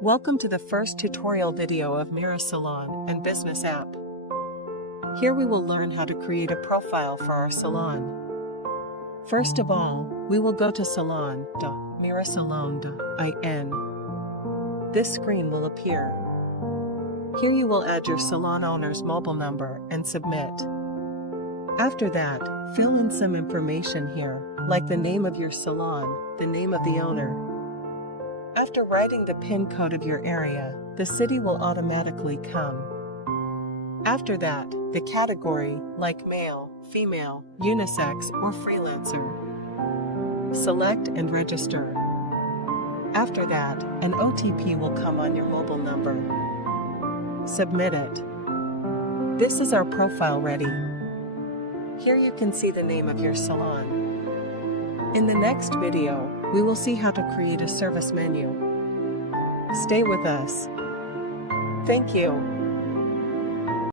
Welcome to the first tutorial video of MERASALON and Business app. Here we will learn how to create a profile for our salon. First of all, we will go to salon.merasalon.in. This screen will appear. Here you will add your salon owner's mobile number and submit. After that, fill in some information here, like the name of your salon, the name of the owner. After writing the PIN code of your area, the city will automatically come. After that, the category, like male, female, unisex, or freelancer. Select and register. After that, an OTP will come on your mobile number. Submit it. This is our profile ready. Here you can see the name of your salon. In the next video, we will see how to create a service menu. Stay with us. Thank you.